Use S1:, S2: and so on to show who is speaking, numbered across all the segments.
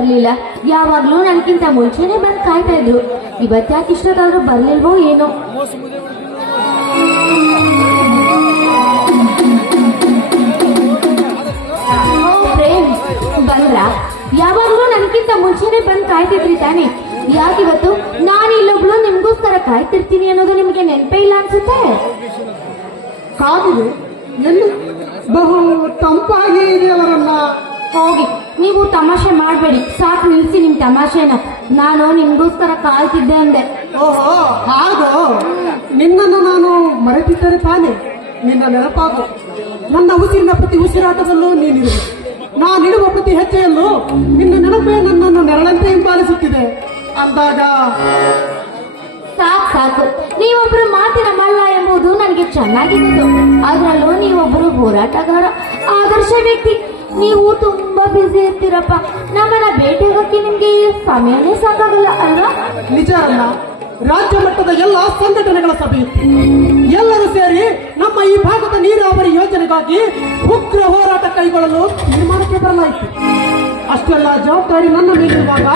S1: ಬರ್ಲಿಲ್ಲ. ಯಾವಾಗ್ಲೂ ನನ್ಕಿಂತ ಮುಂಚೆನೆ ಬಂದು ಕಾಯ್ತಾ ಇದ್ರು. ಇವತ್ತ್ಯಾಕೆ ಇಷ್ಟೊತ್ತಾದ್ರೂ ಬರ್ಲಿಲ್ವೋ ಏನೋ. ಪ್ರೇಮ್ ಬಂದ್ರ? ಯಾವಾಗ್ಲೂ ನನ್ಕಿಂತ ಮುಂಚೆನೆ ಬಂದು ಕಾಯ್ತಿದ್ರಿ ತಾನೆ. ಯಾಕಿವತ್ತು ನಾನು ಇಲ್ಲೊಬ್ಳು ನಿಮ್ಗೋಸ್ಕರ ಕಾಯ್ತಿರ್ತೀನಿ ಅನ್ನೋದು ನಿಮ್ಗೆ ನೆನಪೇ ಇಲ್ಲ ಅನ್ಸುತ್ತೆ?
S2: ಕಾದು ಬಹು ತಂಪಾಗಿ ಇದೆಯವರನ್ನ
S1: ಹೋಗಿ. ನೀವು ತಮಾಷೆ ಮಾಡಬೇಡಿ. ಸಾಕು ನಿಲ್ಸಿ ನಿಮ್ ತಮಾಷೆನ. ನಾನು ನಿಮ್ಗೋಸ್ಕರ ಕಾಯ್ತಿದ್ದೆ ಅಂದೆ.
S2: ಓಹೋ ಹಾಗೋ? ನಿನ್ನನ್ನು ನಾನು ಮರೆತಿದ್ದರೆ ತಾನೆ. ನಿನ್ನ ನೆನಪಾಗು. ನನ್ನ ಉಸಿರಿನ ಪ್ರತಿ ಉಸಿರಾಟದಲ್ಲೂ ನೀನಿರು. ನಾನಿಡುವ ಪ್ರತಿ ಹೆಜ್ಜೆಯಲ್ಲೂ ನಿನ್ನ ನೆನಪೇ ನನ್ನನ್ನು ನೆರಳಂತೆ ಹಿಂಬಾಲಿಸುತ್ತಿದೆ ಅಂದಾಗ
S1: ಸಾಕು ಸಾಕು. ನೀವೊಬ್ರು ಮಾತಿನ ಮಲ್ಲ ಎಂಬುದು ನನಗೆ ಚೆನ್ನಾಗಿತ್ತು. ಅದರಲ್ಲೂ ನೀವೊಬ್ಬರು ಹೋರಾಟಗಾರ ಆದರ್ಶ ವ್ಯಕ್ತಿ. ನೀವು ತುಂಬಾ ಬ್ಯುಸಿ ಇರ್ತೀರಪ್ಪ. ನಮ್ಮನ್ನ ಭೇಟಿಯಾಗಕ್ಕೆ ನಿಮ್ಗೆ ಸಮಯನೇ ಸಾಕಾಗಲ್ಲ, ಅಲ್ವಾ?
S2: ನಿಜ ಅಲ್ಲ ರಾಜ್ಯ ಮಟ್ಟದ ಎಲ್ಲ ಸಂಘಟನೆಗಳ ಸಭೆ ಎಲ್ಲರೂ ಸೇರಿ ನಮ್ಮ ಈ ಭಾಗದ ನೀರಾವರಿ ಯೋಜನೆಗಾಗಿ ಉಗ್ರ ಹೋರಾಟ ಕೈಗೊಳ್ಳಲು ತೀರ್ಮಾನಕ್ಕೆ ಬರಲಾಯಿತು. ಅಷ್ಟೆಲ್ಲ ಜವಾಬ್ದಾರಿ ನನ್ನ ಮೇಲಿರುವಾಗ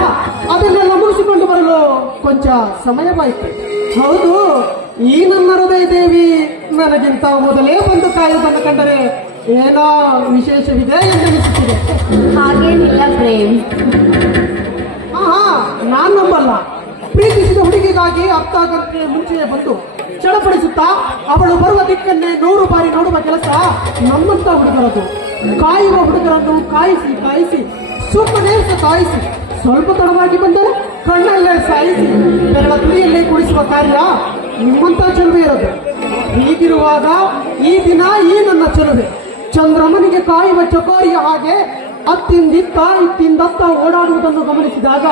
S2: ಅದನ್ನೆಲ್ಲ ಮುಗಿಸಿಕೊಂಡು ಬರಲು ಕೊಂಚ ಸಮಯವಾಯಿತು. ಹೌದು, ಈ ನನ್ನ ಹೃದಯ ದೇವಿ ನನಗಿಂತ ಮೊದಲೇ ಬಂದು ಕಾಯುವುದನ್ನು ಕಂಡರೆ ಏನೋ ವಿಶೇಷವಿದೆ ಎಂದೆನಿಸುತ್ತಿದೆ
S1: ಹಾಗೇನಿಲ್ಲ ಪ್ರೇಮ್.
S2: ಆಹಾ ನಾನು ನಂಬಲ್ಲ. ಪ್ರೀತಿಸಿದ ಹುಡುಗಿಗಾಗಿ ಅರ್ಥ ಗಂಟೆ ಮುಂಚೆಯೇ ಬಂದು ಚಡಪಡಿಸುತ್ತಾ ಅವಳು ಬರುವ ದಿಕ್ಕನ್ನೇ ನೂರು ಬಾರಿ ನೋಡುವ ಕೆಲಸ ನಮ್ಮಂತ ಹುಡುಗರದು. ಕಾಯುವ ಹುಡುಗರನ್ನು ಕಾಯಿಸಿ ಕಾಯಿಸಿ ಸುಮ್ಮನೆ ಕಾಯಿಸಿ ಸ್ವಲ್ಪ ತಡವಾಗಿ ಬಂದರೆ ಕಣ್ಣಲ್ಲೇ ಸಾಯಿಸಿ ಬೆರಳ ತುದಿಯಲ್ಲೇ ಕುಡಿಸುವ ಕಾರ್ಯ ನಿಮ್ಮಂತ ಚಲುವೆ ಇರೋದು. ಹೀಗಿರುವಾಗ ಈ ದಿನ ಈ ನನ್ನ ಚೆಲುವೆ. ಚಂದ್ರಮನಿಗೆ ಕಾಯುವ ಚಕೋರಿಯ ಹಾಗೆ ಅತ್ತಿಂದಿತ್ತ ಇತ್ತಿಂದತ್ತ ಓಡಾಡುವುದನ್ನು ಗಮನಿಸಿದಾಗ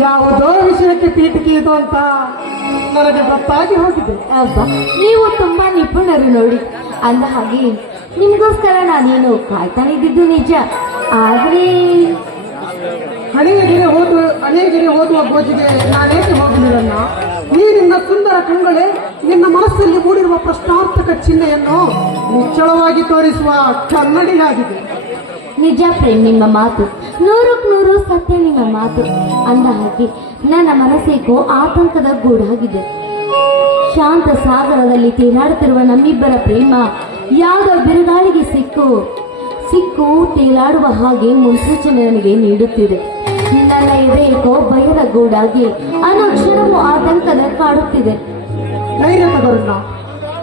S2: ಯಾವುದೋ ವಿಷಯಕ್ಕೆ ಪೀಠಿಕೆ ಇದು ಅಂತ ನನಗೆ ಗೊತ್ತಾಗಿ ಹೋಗಿದೆ.
S1: ನೀವು ತುಂಬಾ ನಿಪುಣರು ನೋಡಿ. ಅಂದ ಹಾಗೆ ನಿಮಗೋಸ್ಕರ ನಾನೇನು ಕಾಯ್ತಾನೆ ಇದ್ದಿದ್ದು ನಿಜ? ಆದ್ರೆ
S2: ಹಣೆಯಗಿರಿ ಓದುವ ಹಣೆಯಗಿರಿ ಓದುವ ಗೋಜಿಗೆ ನಾನೇಕೆ ಹೋಗಲಿಲ್ಲ ನೀರಿಂದ ಸುಂದರ ಕಂಗಳೇ ನಿನ್ನ ಮನಸ್ಸಲ್ಲಿ ಮೂಡಿರುವ ಪ್ರಶ್ನಾರ್ಥಕ ಚಿಹ್ನೆಯನ್ನು ನಿಚ್ಚಳವಾಗಿ ತೋರಿಸುವ ಕನ್ನಡಿಯಾಗಿದೆ.
S1: ನಿಜ ಪ್ರೇಮ್, ನಿಮ್ಮ ಮಾತು, ನೂರಕ್ಕೆ ನೂರು ಸತ್ಯ ನಿಮ್ಮ ಮಾತು. ಅಂದ ಹಾಗೆ ನನ್ನ ಮನಸ್ಸಿಗೂ ಆತಂಕದ ಗೂಡಾಗಿದೆ. ಶಾಂತ ಸಾಗರದಲ್ಲಿ ತೇಲಾಡುತ್ತಿರುವ ನಮ್ಮಿಬ್ಬರ ಪ್ರೇಮ ಯಾವ ಬಿರುಗಾಳಿಗೆ ಸಿಕ್ಕು ಸಿಕ್ಕು ತೇಲಾಡುವ ಹಾಗೆ ಮುನ್ಸೂಚನೆ ನನಗೆ ನೀಡುತ್ತಿದೆ. ನನ್ನ ಎದೆಯೇಕೋ ಭಯದ ಗೂಡಾಗಿ, ಅನಕ್ಷರವೂ ಆತಂಕದ ಕಾಡುತ್ತಿದೆ.
S2: ಧೈರ್ಯ ತಗೋರಿಲ್ಲ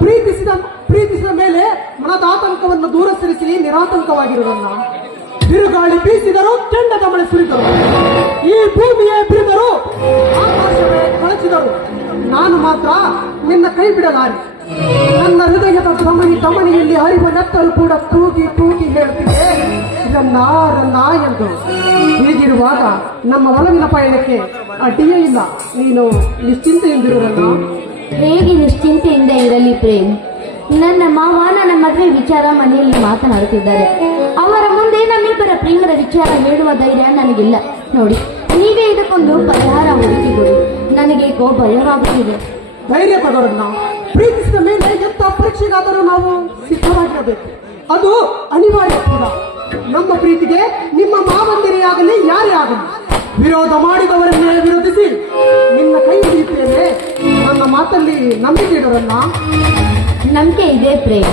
S2: ಪ್ರೀತಿಸಿದ ಪ್ರೀತಿಸಿದ ಮೇಲೆ ಮನದ ಆತಂಕವನ್ನು ದೂರ ಸರಿಸಿ ನಿರಾತಂಕವಾಗಿರುವುದನ್ನ ಬಿರುಗಾಳಿ ಬೀಸಿದರು ಚಂಡದ ಮಳೆ ಸುರಿದರು. ಈ ಭೂಮಿಯೇ ಬಿರಿದರು ಆಕಾಶವೇ ನಾನು ಮಾತ್ರ ನಿನ್ನ ಕೈ ಬಿಡಲಾರೆ. ನನ್ನ ಹೃದಯದ ಧಮನಿ ಧಮನಿಯಲ್ಲಿ ಹರಿವ ನೆತ್ತರು ಕೂಡ ತೂಗಿ ತೂಗಿ ಹೇಳುತ್ತಿದೆ. ರನ್ನ ರನ್ನ ಎಂದು. ಹೀಗಿರುವಾಗ ನಮ್ಮ ಒಲವಿನ ಪಯಣಕ್ಕೆ ಅಡ್ಡಿಯೇ ಇಲ್ಲ. ನೀನು ನಿಶ್ಚಿಂತೆಯಿಂದಿರುವನ್ನ
S1: ಹೇಗೆ ನಿಶ್ಚಿಂತೆಯಿಂದ ಇರಲಿ ಪ್ರೇಮ್? ನನ್ನ ಮಾವ ನನ್ನ ಮದುವೆ ವಿಚಾರ ಮನೆಯಲ್ಲಿ ಮಾತನಾಡುತ್ತಿದ್ದಾರೆ. ಅವರ ಮುಂದೆ ನಮ್ಮಿಬ್ಬರ ಪ್ರೇಮದ ವಿಚಾರ ಹೇಳುವ ಧೈರ್ಯ ನನಗಿಲ್ಲ. ನೋಡಿ, ನೀವೇ ಇದಕ್ಕೊಂದು ಪರಿಹಾರ ಹುಡುಕಿಕೊಡಿ. ನನಗೆ ಕೋ ಭಯವಾಗುತ್ತಿದೆ
S2: ಧೈರ್ಯ ತಗೋರನ್ನ ಪ್ರೀತಿಸಿದ ಮೇಲೆ ಎಂತ ಪರೀಕ್ಷೆಗಾದರೂ ನಾವು ಸಿದ್ಧವಾಗಿರಬೇಕು. ಅದು ಅನಿವಾರ್ಯ ಕೂಡ. ನಮ್ಮ ಪ್ರೀತಿಗೆ ನಿಮ್ಮ ಮಾವಂದಿರೇ ಆಗಲಿ ಯಾರೇ ಆಗಲಿ ವಿರೋಧ ಮಾಡಿದವರನ್ನೇ ವಿರೋಧಿಸಿ ನಿನ್ನ ಕೈ ಹಿಡಿಯುತ್ತೇನೆ ನನ್ನ ಮಾತಲ್ಲಿ ನಂಬಿಕೆ ಇಡೋರಲ್ಲ?
S1: ನಂಬಿಕೆ ಇದೆ ಪ್ರೇಮ್.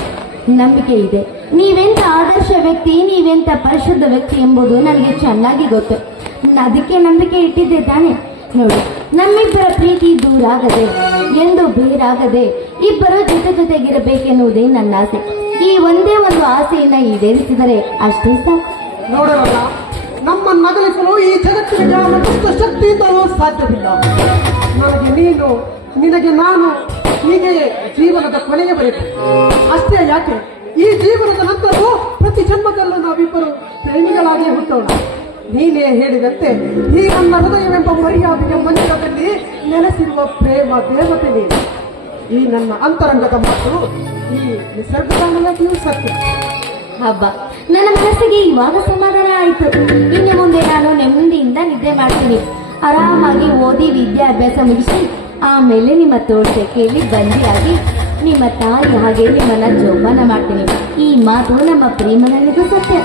S1: ನಂಬಿಕೆ ಇದೆ. ನೀವೆಂತ ಆದರ್ಶ ವ್ಯಕ್ತಿ ನೀವೆಂತ ಪರಿಶುದ್ಧ ವ್ಯಕ್ತಿ ಎಂಬುದು ನನಗೆ ಚೆನ್ನಾಗಿ ಗೊತ್ತು. ಅದಕ್ಕೆ ನಂಬಿಕೆ ಇಟ್ಟಿದ್ದೆ ತಾನೆ. ನೋಡಿ ನಮ್ಮಿಬ್ಬರ ಪ್ರೀತಿ ದೂರಾಗದೆ ಎಂದು ಬೇರಾಗದೆ ಇಬ್ಬರು ಜೊತೆ ಜೊತೆಗಿರಬೇಕೆನ್ನುವುದೇ ನನ್ನ ಆಸೆ. ಈ ಒಂದೇ ಒಂದು ಆಸೆಯನ್ನ ಈಡೇರಿಸಿದರೆ ಅಷ್ಟೇ ಸಾಕು.
S2: ನೋಡೋಣ ನಮ್ಮ ನಗಲಿಸಲು ಈ ಜಗತ್ತಿನ ಯಾವ ಶಕ್ತಿ ತರೋ ಸಾಧ್ಯವಿಲ್ಲ. ನನಗೆ ನೀನು, ನಿನಗೆ ನಾನು ಹೀಗೆ ಜೀವನದ ಕೊನೆಗೆ ಬರೀತು ಅಷ್ಟೇ ಯಾಕೆ? ಈ ಜೀವನದ ನಂತರವೂ ಪ್ರತಿ ಜನ್ಮದಲ್ಲೂ ನಾವಿಬ್ಬರು ಪ್ರೇಮಿಗಳಾಗಿ ಹುಟ್ಟೋಣ. ನೀನೇ ಹೇಳಿದಂತೆ, ಈ ನನ್ನ ಹೃದಯವೆಂಬ ಮರ್ಯಾದೆಯ ಮಂದಿರದಲ್ಲಿ ನೆಲೆಸಿರುವ ಪ್ರೇಮ ದೇವತೆ ನೀನು. ಈ ನನ್ನ ಅಂತರಂಗದ ಮಾತು ಈ ನಿಸರ್ಗದಾನವಾಗಿಯೂ ಸತ್ಯ.
S1: ಹಬ್ಬ. ನನ್ನ ಮನಸ್ಸಿಗೆ ಇವಾಗ ಸಮಾಧಾನ ಆಯಿತು. ಇನ್ನು ಮುಂದೆ ನಾನು ನೆಮ್ಮದಿಯಿಂದ ನಿದ್ದೆ ಮಾಡ್ತೀನಿ. ಆರಾಮಾಗಿ ಓದಿ ವಿದ್ಯಾಭ್ಯಾಸ ಮುಗಿಸಿ, ಆಮೇಲೆ ನಿಮ್ಮ ತೋಟಕ್ಕೆಯಲ್ಲಿ ಬಂದಿಯಾಗಿ, ನಿಮ್ಮ ತಾಯಿ ಹಾಗೆ ನಿಮ್ಮನ್ನ ಜೋಪಾನ ಮಾಡ್ತೀನಿ. ಈ ಮಾತು ನಮ್ಮ ಪ್ರೇಮನಲ್ಲಿಗೂ ಸತ್ಯ.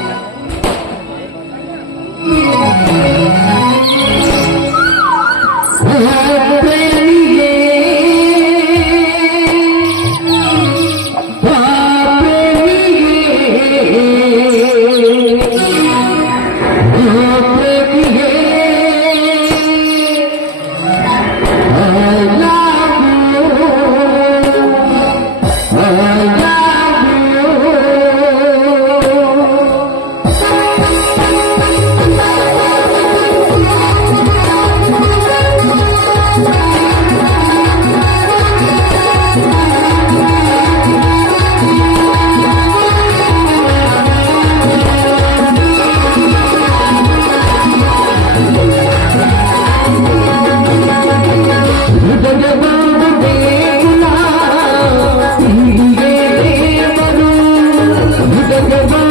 S1: Thank não.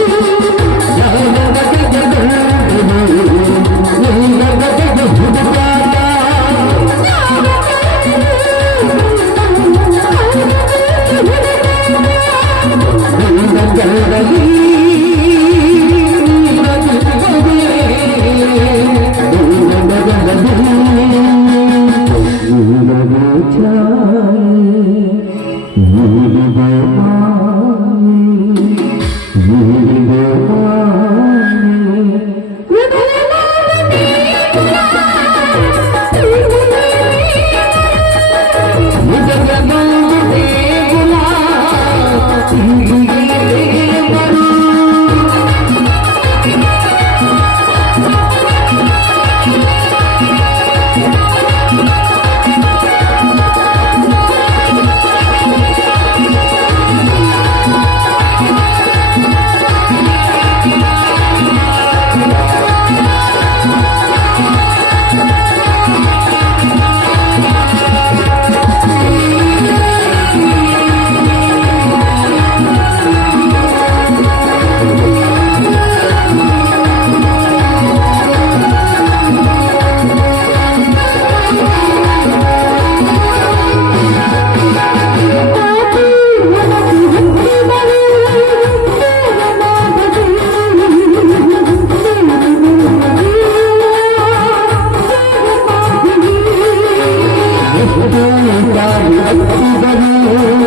S1: கொண்டாடி சிவனே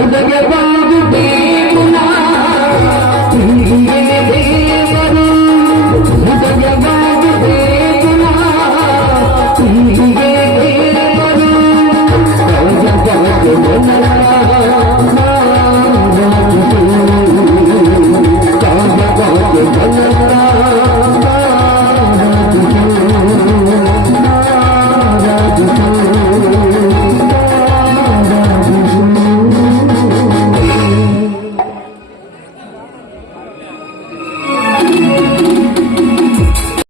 S1: Look at